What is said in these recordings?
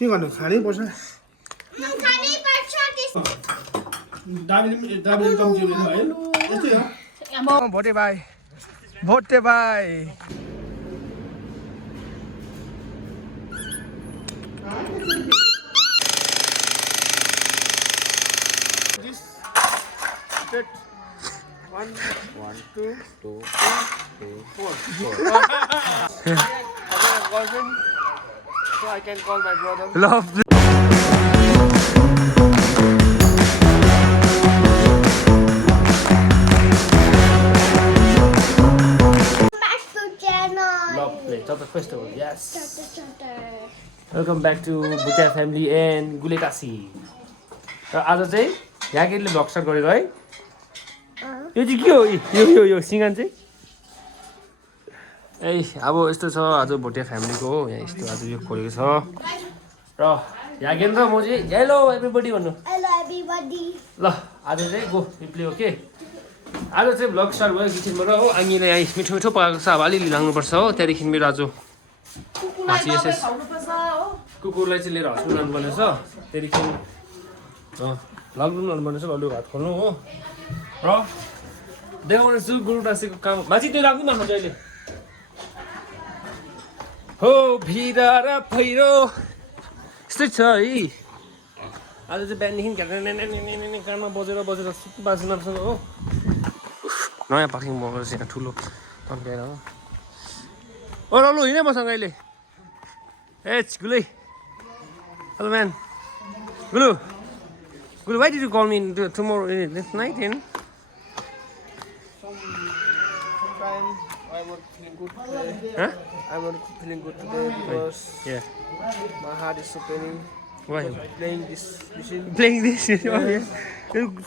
के गर्नु खानै पर्छ दाबेली कम्ती है यस्तै हो भोटे भाइ भोटे भाइ One, two, three, four. Girlfriend, so I can call my brother. Lovely. Lovely. Chata festival, yes. Welcome back to Bhutia family and Guletasi. र आज चाहिँ याकेटले भ्लग स्टार्ट गरेको है यो चाहिँ के हो यो सिँगान चाहिँ ए अब यस्तो छ आज भोटिया फ्यामिलीको हो यहाँ यस्तो आज यो खोलेको छ र याकेन र म चाहिँ हेलो एभ्रीबडी भन्नु ल आज चाहिँ गो रिप्ले हो के आज चाहिँ भ्लग स्टार्ट भयो किचनबाट हो आङीले यहाँ मिठो मिठो पकाएको छ अब अलिअलि लाग्नुपर्छ हो त्यहाँदेखि मेरो आज कुकुरलाई चाहिँ लिएर हस्पिटल लानुपर्ने छ त्यहाँदेखि लकडाउन लानुपर्ने छ लड्डु भात खोल्नु हो र देखाउने छु गुरुटासीको काम माथि त्यो राख्नु न अहिले हो भिरा र पहिरो यस्तै छ है आज चाहिँ बिहानदेखि कानमा बजेर सुत्नु बाँच्नुसँग हो नयाँ पार्किङ बनाएर चाहिँ यहाँ ठुलो तन्काएर हो ओ लल्लु हिँडै मसँग अहिले ए गुलै हेलो म्यान गुलु Gulu, why did you call me tomorrow this night in? Sometimes I was feeling good today. Huh? I was feeling good today because my heart is so paining. Why? Playing this machine. Playing this? Oh, yes.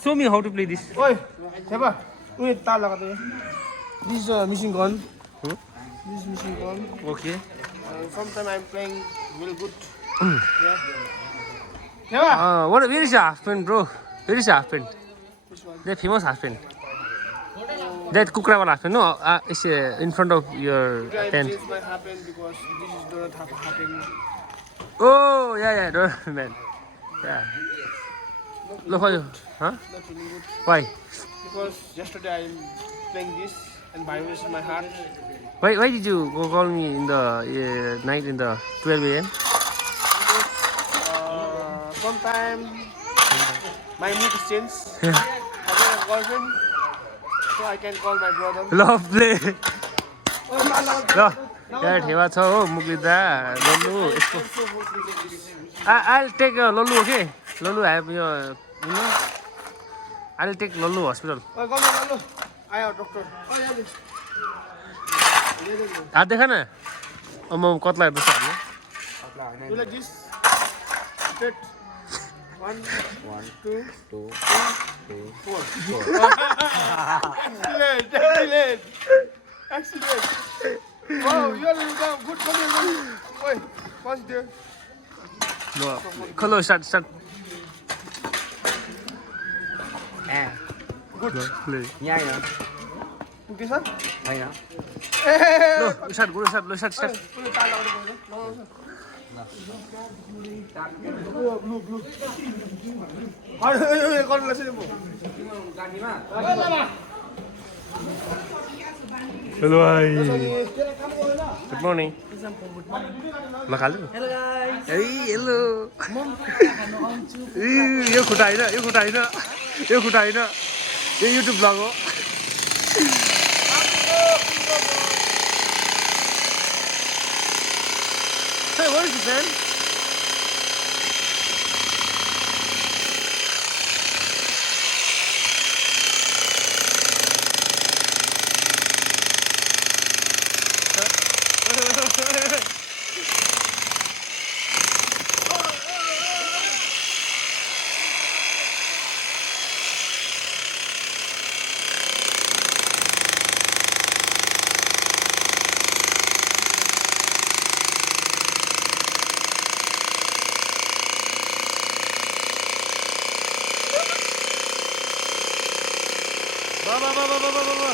Show me how to play this. Oi, Theba, wait, taal laga de. This is a machine gun. This is machine gun. Okay. Sometimes I'm playing really good. Yeah. Where is your husband, bro? Where is your husband? The famous husband. That Kukrawala husband. No, it's in front of your tent. This might happen because this is not happen. Oh, yeah, man. Yeah. Look for you. Huh? Not really good. Why? Because yesterday I'm playing this and vibrates in my heart. Why did you go call me in the night in the 12 a.m.? Sometimes my mood is changed. I got a girlfriend, so I can call my brother. Lovely. Yeah, ठेवा छ हो मुक्लिदा लल्लु यसको I'll take लल्लु okay? लल्लु have your I'll take लल्लु hospital. आयो doctor हात देखा न म कत्ला हेर्दैछु हामी You like this? Straight. One, two, four. Excellent. Wow, you are good. Come here. Wait, what's there? No. Color start. Good. Play. Yeah. Okay, sir? Yeah. No, start. Blue. Kau nak sini bu? Hello, hi. Good morning. Hello guys. Hey, hello. यो खुट्टा हैन यो YouTube vlog हो Hey, what is this, man? Ba.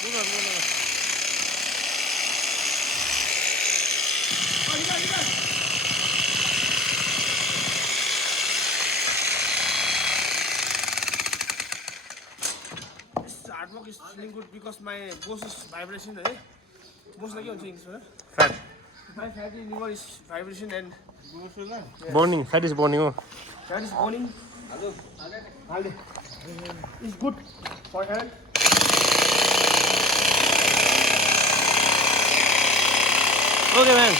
Hard work is feeling good because my boss is vibration. Boss like English, Fat. my fatty liver is vibration and Burning. Fat is burning. Oh. fat is burning. It's good for health. Okay, man.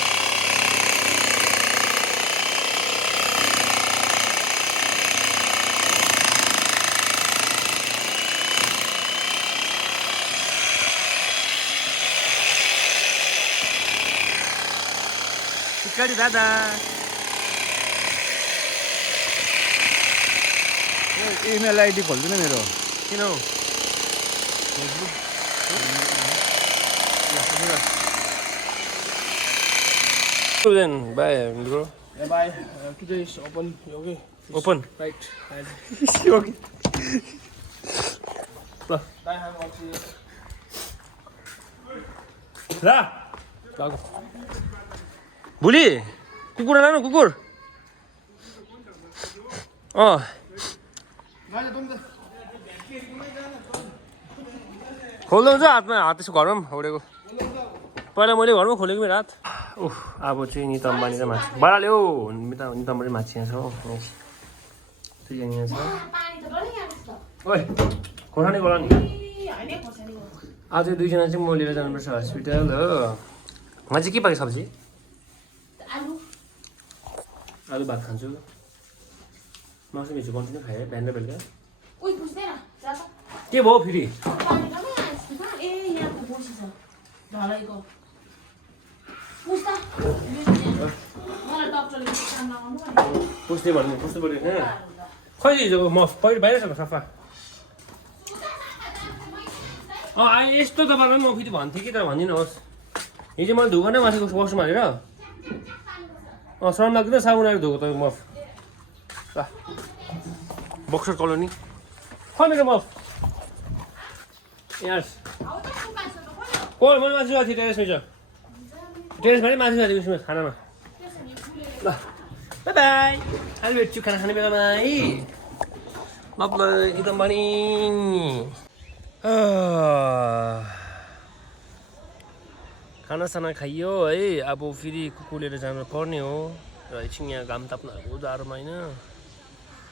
Kali dada. Email ID खोल्दैन मेरो किन हो then bye bro. Yeah, bye. Today is open. Okay. Open. Right. Okay. Bye. Have a good रा भोलि कुकुर लानु कुकुर खोल्दा हुन्छ हातमा हात यसो घरमा पनि हौडेको पहिला मैले घरमा खोलेको मेरो हात उफ अब चाहिँ निता अम्बानी र माछी बडा ल्याऊ निता अम्बानी माछी यहाँ छ हो त्यो यहाँ छ ओइ खोर्सानी गोला नि आज दुईजना चाहिँ म लिएर जानुपर्छ हस्पिटल हो म चाहिँ के पाएँ सब्जी आलु भात खान्छु मासु मिसो कन्टिन्यू खाएँ बिहान र बेलुका के भयो फेरि पुस्दै भन्नु पुस्दै पऱ्यो खै हिजोको म पहिलो बाहिर छ सफा यस्तो तपाईँलाई म फेरि भन्थेँ कि तर भनिदिनुहोस् हिजो मैले धोको नै मासेको बस्नु हालेर श्रम लाग्दैन साबुन आएर धोको तपाईँ मफ ल बक्सर कलोनी खै मेरो मफ यहाँ को मैले मासु गएको थिएँ टेरेसमा छ टेरेसमा नै मासु खाएको उसमा खानामा ल बाई बाई अहिले भेट्छु खाना खाने बेलामा है ल एकदम पनि खानासाना खाइयो है अब फेरि कुकुर लिएर जानु पर्ने हो र एकछिन यहाँ घाम ताप्न आएको जाडोमा होइन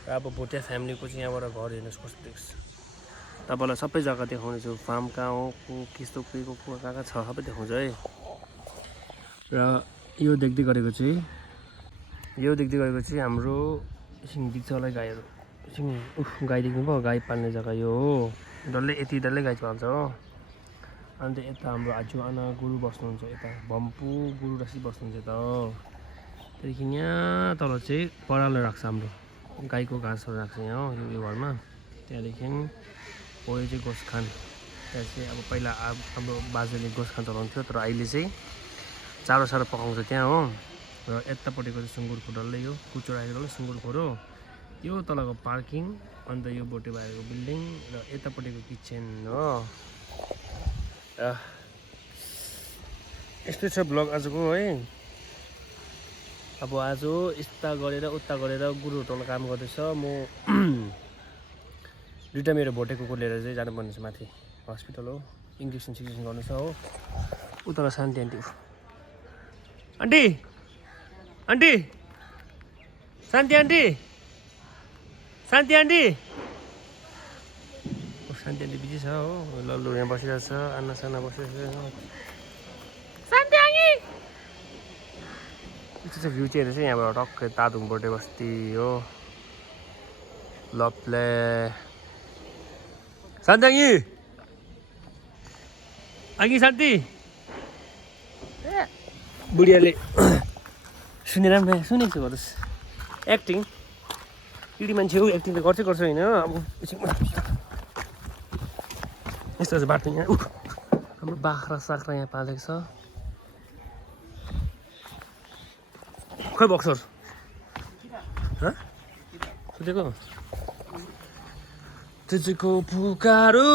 र अब भोटिया फ्यामिलीको चाहिँ यहाँबाट घर हेर्नुहोस् कस्तो देख्छ तपाईँलाई सबै जग्गा देखाउने छु फार्म कहाँ हो कस्तो के को कहाँ कहाँ छ सबै देखाउँछु है र यो देख्दै गरेको चाहिँ हाम्रो एकछिन देख्छ होला गाईहरू एकछिन गाई देख्नु भयो गाई पाल्ने जग्गा यो हो डल्लै यति डल्लै गाई पाल्छ हो अन्त यता हाम्रो आजु आना गुरु बस्नुहुन्छ यता भम्पू गुरु राशि बस्नुहुन्छ यता हो त्यहाँदेखि यहाँ तल चाहिँ परालो राख्छ हाम्रो गाईको घाँसहरू राख्छ यहाँ हो यो घरमा त्यहाँदेखि हो यो चाहिँ गोसखान त्यहाँ चाहिँ अब पहिला हाम्रो बाजेले गोसखान चलाउँथ्यो तर अहिले चाहिँ चारो सारो पकाउँछ त्यहाँ हो र यतापट्टिको चाहिँ सुँगुरको डल्लै यो कुचो राखेको डल्लै सुँगुरको हो यो तलको पार्किङ अन्त यो बोटे बाहिरको बिल्डिङ र यतापट्टिको किचन हो यस्तै छ ब्लग आजको है अब आज यस्ता गरेर उता गरेर गुरु होटलमा काम गर्दैछ म दुइटा मेरो भोटे कुकुर लिएर चाहिँ जानुपर्ने छ माथि हस्पिटल हो इन्जेक्सन सिक्सन गर्नु छ हो उता शान्ति आन्टी आन्टी आन्टी शान्ति आन्टी शान्ति आन्टी शान्ति आन्टी बिजी छ हो लल्लु यहाँ बसिरहेको छ आना साना बसिरहेको छ शान्ति आन्टी यस्तो चाहिँ भ्यू चाहिँ हेर्नु चाहिँ यहाँबाट टक्कै तादुङ बोटे बस्ती हो लप्ले शान्ति आङ्गी शान्ति बुढियाले सुनेर पनि सुनेको छु भन्नुहोस् एक्टिङ पिडी मान्छे हो एक्टिङ त गर्छ होइन अब यस्तो छ बाटो यहाँ हाम्रो बाख्रा साख्रा यहाँ पालेको छ खै बक्सर सुतेको तुझको पुकारू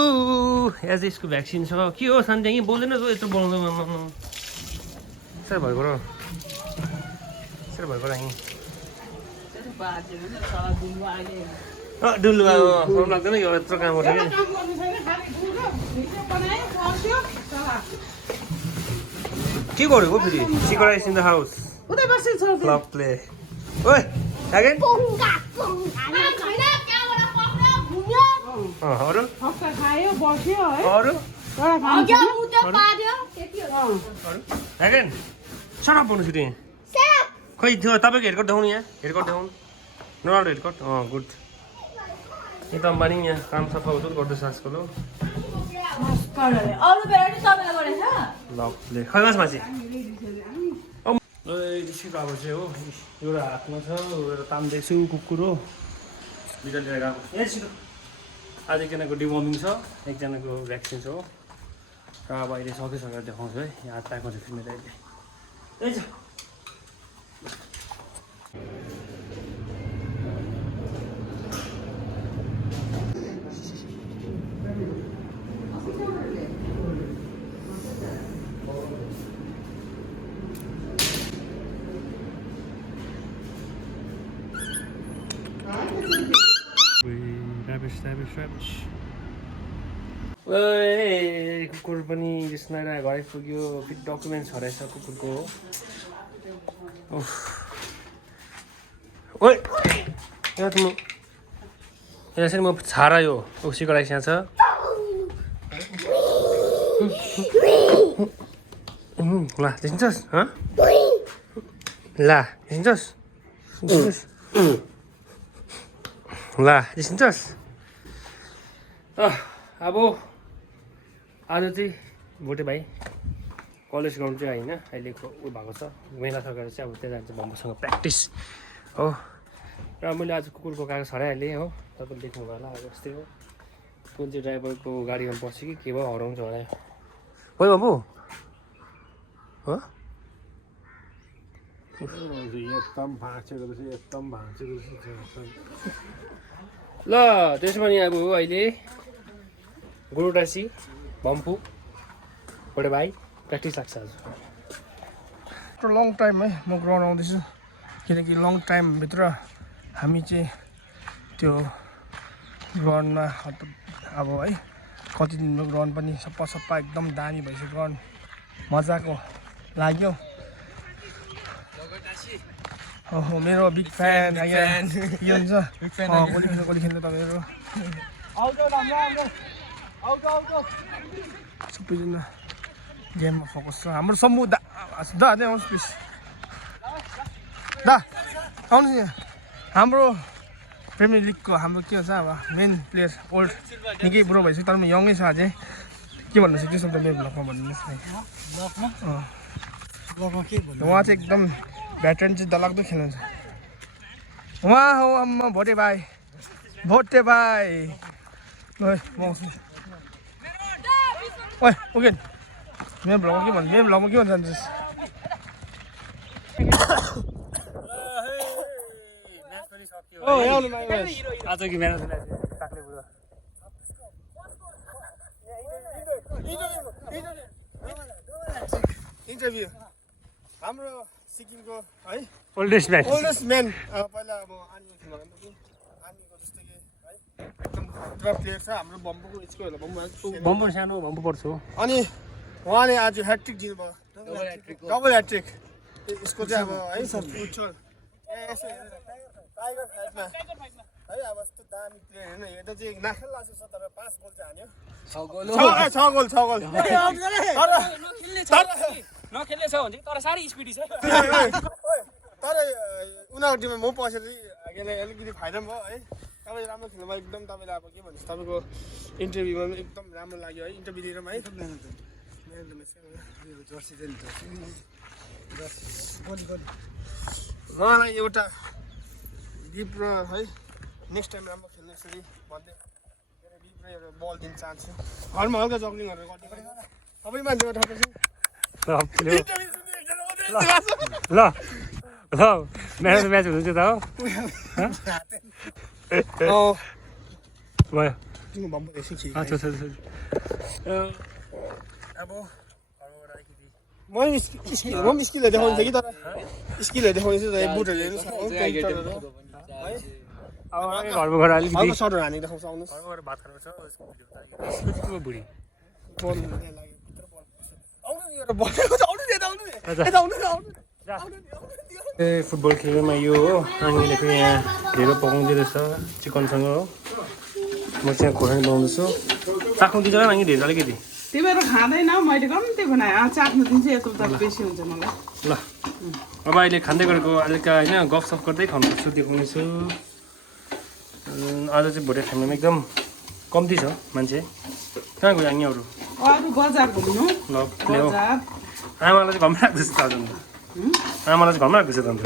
एज यसको भ्याक्सिन छ के हो सानदेखि बोल्दैन त यत्रो बोलाउँदैन सर भएको र सर भएको र डुल्लुवा हो लाग्दैन यो यत्रो काम गर्छ के गरेको फेरि chicken rice in the house club play ओए अगेन अरू अगेन सडक बोल्नु छुट्टी खै त्यो तपाईँको हेडकट देखाउनु यहाँ हेडकट देखाउनु नराम्रो हेडकट गुड यो त अम्बानी यहाँ काम सफा हुँदो गर्दैछ आजकल हो खै मास माछी त्यसको अब चाहिँ हो एउटा हातमा छ एउटा तान्दैछु कुकुर हो दुइटा लिएर गएको यहीँ छिटो आज एकजनाको डिवर्मिङ छ एकजनाको भ्याक्सिन छ हो र अब अहिले सकेर देखाउँछु है यहाँ हात पाएको छ फेरि मेरो अहिले यही छ कुकुर पनि जसमा घर आइपुग्यो फेरि डकुमेन्ट्स हराएछ कुकुरको ओइ यहाँ म छारा यो उसीको लागि यहाँ छ ल देखिन्छस् ला देखिन्छस् ला देखिन्छस् अब आज चाहिँ भोटे भाइ कलेज ग्राउन्ड चाहिँ होइन अहिलेको उयो भएको छ मेला सकेर चाहिँ अब त्यहाँ जान्छ बम्बूसँग प्र्याक्टिस हो र मैले आज कुकुरको कागज हराइहालेँ हो तपाईँले देख्नु भयो होला अब यस्तै हो कुन चाहिँ ड्राइभरको गाडीमा बस्यो कि के भयो हराउँछ हरायो हो बम्बू हो ल त्यसो भने अब अहिले गुरुडासी बम्फू बडे भाइ प्र्याक्टिस लाग्छ आज आफ्टर लङ टाइम है म ग्राउन्ड आउँदैछु किनकि लङ टाइमभित्र हामी चाहिँ त्यो ग्राउन्डमा अब है कति दिनको ग्राउन्ड पनि सप्पा सप्पा एकदम दामी भइसक्यो ग्राउन्ड मजाको लाग्यो ओहो मेरो बिग फ्यान के हुन्छ गोली खेल्नु तपाईँहरू सबैजना गेममा फोकस छ हाम्रो सम्मु दा आउनुहोस् प्लिज दा आउनुहोस् यहाँ हाम्रो प्रिमियर लिगको हाम्रो के भन्छ अब मेन प्लेयर ओल्ड निकै बुढो भइसक्यो तर म यङै छ अझै के भन्नु छ त्यो शब्द मेरो ब्लगमा भनिदिनुहोस् न उहाँ चाहिँ एकदम भेटरेन चाहिँ डरलाग्दो खेल्नुहुन्छ उहाँ हो आम्मा भोटे भाइ ल म आउँछु ओए ओके मेरो भ्लगमा के भन्छ आजको म्याच काट्ने बुढो इन्टरभ्यू हाम्रो सिक्किमको है ओल्डेस्ट म्यान पहिला अब आर्मीमा खेल्नु आर्मीको जस्तो कि है एकदम खतरा प्लेयर छ हाम्रो बम्बूको यसको होला बम्बू सानो बम्बू पर्छ अनि उहाँले आज ह्याट्रिक जित्नुभयो डबल ह्याट्रिक यसको चाहिँ अब है उज्जवल टाइगर फाइटमा है अब यस्तो दामी प्लेयर होइन हेर्दा चाहिँ नाखेल लाग्छ तर 5 गोल चाहिँ हान्यो 6 गोल नखेल्ने छ भने तर साह्रै स्पिडी छ तर उनीहरूको टिममा म पसेर चाहिँ अलिकति फाइदा भयो है तपाईँ राम्रो खेल्नुभयो एकदम तपाईँलाई अब के भन्नुहोस् तपाईँको इन्टरभ्यूमा पनि एकदम राम्रो लाग्यो है इन्टरभ्यू दिएर है उहाँलाई एउटा गिफ्ट र है नेक्स्ट टाइम राम्रो खेल्ने यसरी भन्दै गिफ्ट र एउटा बल दिन चाहन्छु घरमा हल्का जग्लिङहरू गर्दै सबै मान्छेमा ठक्कै ल म्याच हुनुहुन्छ त हो भयो तिम्रो बम्बो एकछिन खिच्नु। अच्छा अच्छा अच्छा अब म स्किलहरू देखाउँछ कि तर स्किलहरू देखाउँछ बुटहरू हेर्नुहोस् अब घरमा गएर अलिकति हल्का सर्टहरू हानेर देखाउँछ आउनुहोस् घरमा गएर भात खानु छ यसको भिडियो तालिएको बुढी बल ए फुटबल खेल्नुमा यो हो नानीले पनि यहाँ ढेँडो पकाउँदै रहेछ चिकनसँग हो म चाहिँ खोर्सानी बनाउँदैछु चाख्नु दिन्छ होला नानी ढेँडो अलिकति तिमीहरू खाँदैन मैले कम्ती बनाएँ चाख्नु दिन्छु यत्रो त बेसी हुन्छ मलाई ल अब अहिले खाँदै गरेको अलिक होइन गफसफ गर्दै खानुपर्छु देखाउने छु आज चाहिँ भोटे खानामा एकदम कम्ती छ मान्छे कहाँ गयो यहाँहरू अरू बजार घुम्नु ल ल्याऊ बजार आमालाई चाहिँ घरमा राख्दैछ त आज आमालाई चाहिँ घरमा राख्दैछ त अन्त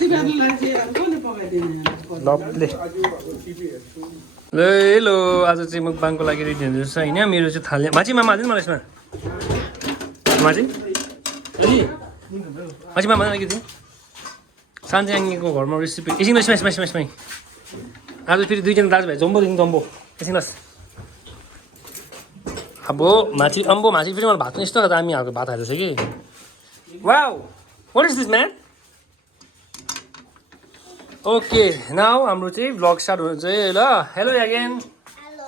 तिमीहरूलाई चाहिँ कसले पकाइदिने लपले ल हेलो आज चाहिँ मुकबाङको लागि रेडी हुँदैछ होइन मेरो चाहिँ थाल्ने माछी मामा हालिदिनु मलाई यसमा माछी माछी मामा अलिकति सान्च्याङ्गीको घरमा रेसिपी एकछिन यसमै आज फेरि दुईजना दाजुभाइ जम्बोदेखि जम्बो एकछिन लस अब माछी अम्बो माछी फेरि मलाई भात पनि यस्तो दामी खालको भात हाल्दैछ कि wow what is this man okay now हाम्रो चाहिँ भ्लग स्टार्ट हुन्छ है ल hello again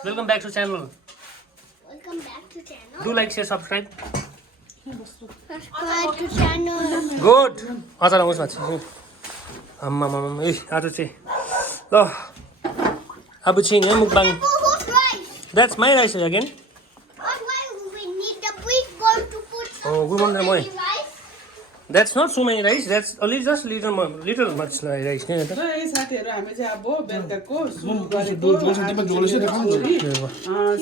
welcome back to channel do like share subscribe गुड अचार आउँछ मान्छे आम्मा ए आज चाहिँ ल अब चाहिँ यहाँ mukbang that's my rice again Oh, good one, boy. That's not so many rice. That's only just little much rice. साथीहरू हामी चाहिँ अब बेलुकाको सुरु गरेको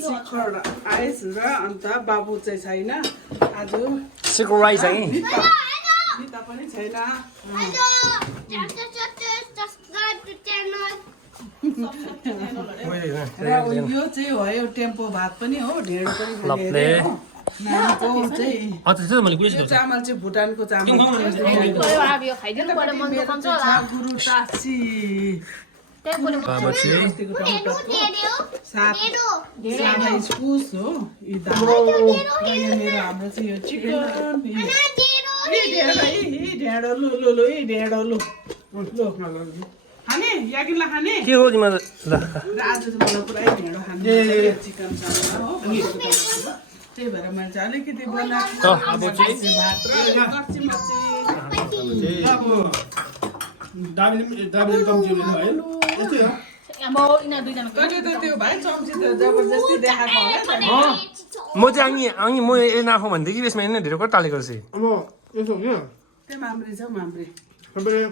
शिखर आइस र अन्त बाबु चाहिँ छैन आज Secret rice, eh? निता पनि छैन र यो चाहिँ हो यो टेम्पो भात पनि हो ढेँडो पनि खाने हो नानीको चाहिँ यो चामल चाहिँ भुटानको चामल गुरु टासी सादा इस्कुस हो यो दाल मेरो हाम्रो चाहिँ यो चिकन ढेँडो लु लु लु ढेँडो लु खाने याकिनलाई खाने के हो तिम्रो ल आज चाहिँ मलाई पुरै ढेँडो खाने चिकन चामल हो त्यही भएर मैले चाहिँ अलिकति बनाएको अब चाहिँ भात र कच्ची मच्ची कहिले त त्यो भाइ चम्ची त जबरजस्ती देखाएको होला म चाहिँ अनि म ए नखाउँ भन्दै कि यसमा होइन ढेँडो कति टालेको रहेछ अब यसो के त्यो माम्री छ माम्री तपाईँले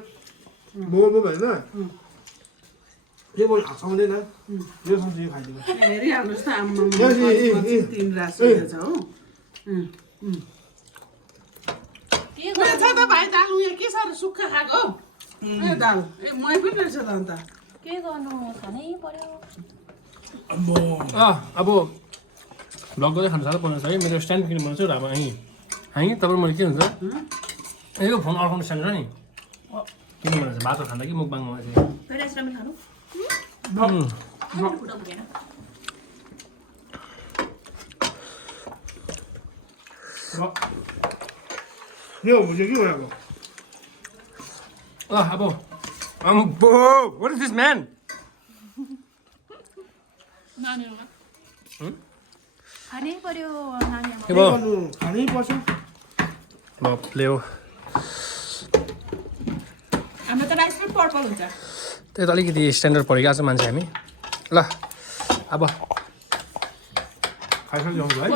मोमो भएन यो हँसाउँदैन यो सब्जी खाइदिनु हेरिहाल्नुहोस् त आम्मा तिन रास छ हो छ त भाइ दाल उयो के साह्रो सुक्खा खाएको ए दाल ए मै पनि रहेछ त अन्त के गर्नु खानै पर्यो अब भ्लग गर्दै खानु साह्रो पर्ने छ है मेरो स्ट्यान्ड किन बनाउँछु र अब हामी तपाईँ मैले के हुन्छ यो फोन अड्काउनु स्ट्यान्ड छ नि किन बनाउँछ भात खाँदा कि मुकबाङमा चाहिँ यो भुजे के भयो अब what is this man? खानै पर्यो नानीमा के भयो खानै पर्छ बापले हो हाम्रो त राइस पनि पर्पल हुन्छ त्यही त अलिकति स्ट्यान्डर्ड परेको छ मान्छे हामी ल अब खाइसक्नु जाउँछ है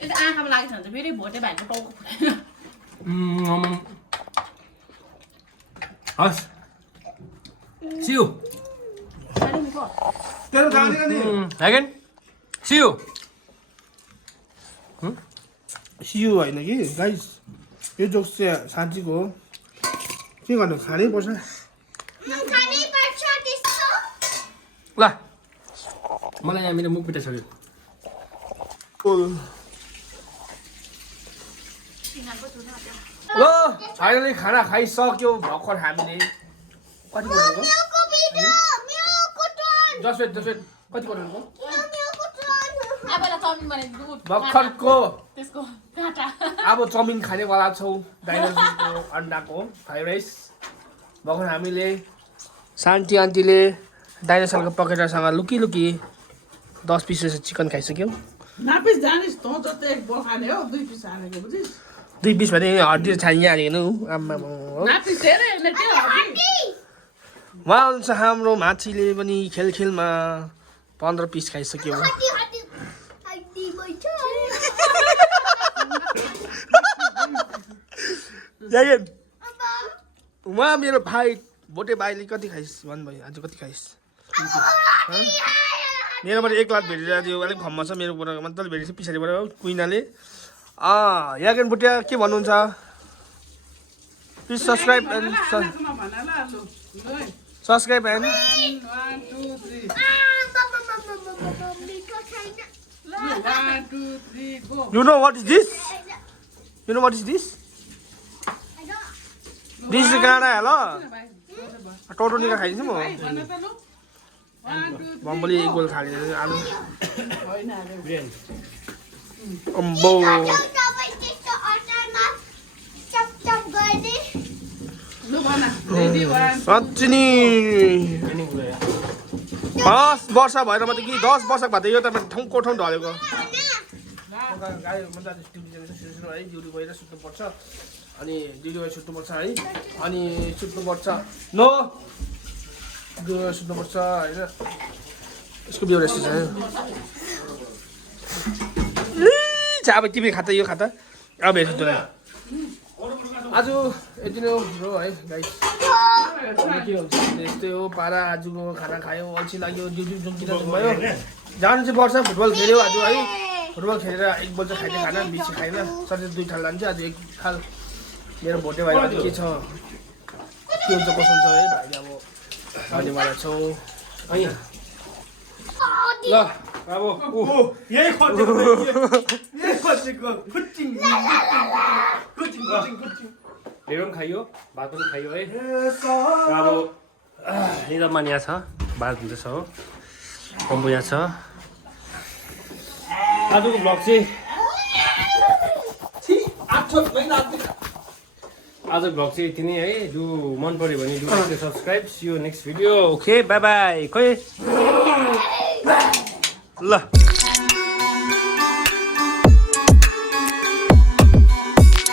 यो त आँखामा लागेको छ भने फेरि भोटे भाइको टाउको फुटेन हस् सियु तेरो जाँदैन नि अगेन सियु सियो होइन कि गाइस यो जोक चाहिँ साँच्चीको हो के गर्नु खानै पर्छ ल मलाई यहाँ मेरो मुख पिटाइसक्यो ल फाइनली खाना खाइसक्यो भर्खर हामीले कति बजेको 10 मिनट कति गर्नु आफैलाई चाउमिन बनाइदिनु दुध भर्खरको त्यसको काँटा अब चाउमिन खानेवाला छौँ डाइनोसरको अन्डाको फ्राइड राइस भर्खर हामीले शान्ति आन्टीले डाइनोसरको पकेटासँग लुकी 10 पिस चिकन खाइसक्यौँ नापिस जानिस् तँ जस्तै एक बल खाने हो 2 पिस हानेको बुझिस् 2 पिस भने हड्डी छानिया हालेको आम्मा नापिस धेरै होइन त्यो हड्डी उहाँ हुन्छ हाम्रो माछीले पनि खेलमा 15 पिस खाइसक्यो उहाँ मेरो भाइ बोटे भाइले कति खाइस् भन्नुभयो आज कति खाइस् मेरोबाट 1 लाख भेटेर त्यो अलिक खम्मा छ मेरोबाट मात्र भेटेछ पछाडिबाट कुइनाले यागेन भुटिया के भन्नुहुन्छ please subscribe and subscribe and 1 2 3 1 2 3 go You know what is this? You know what is this? This is गाडा हेलो टोटो निका खाइदिन्छु म भन त लु 1 2 बम्बली एक गोल खालिदिनु आलु होइन अरे अम्बो लु भन रेडी 1 साँच्ची नि 10 वर्ष भएर मात्रै कि 10 वर्ष भए यो त ठाउँको ठाउँ ढलेको ड्युटी गएर सुत्नुपर्छ अनि ड्युटी गएर सुत्नुपर्छ है अनि सुत्नुपर्छ नो सुत्नुपर्छ होइन यसको बिउ रेस्ट छ अब तिमी खाता यो खाता अब हेर्छु आज यति नै हो है गाइस के हुन्छ त्यस्तै हो पारा आजको खाना खायो अल्छी लाग्यो ड्युटी किन भयो जानु चाहिँ पर्छ फुटबल खेल्यो आज है फुटबल खेलेर 1 बजे खाने खाना बेसी खाएन सधैँ 2 थाल लान्छ आज 1 थाल मेरो भोटे भाइ आज के छ के हुन्छ कसो हुन्छ है भाइले अब खानेवाला छौँ है ल अब यही खोजेको कुचिङ ढेँडो पनि खाइयो भात पनि खाइयो है अब निरमान यहाँ छ भात हुँदैछ हो कम्बु यहाँ छ आजको भ्लग चाहिँ आज भ्लग चाहिँ यति नै है डु मन पऱ्यो भने do subscribe see you next video okay by by खोइ ल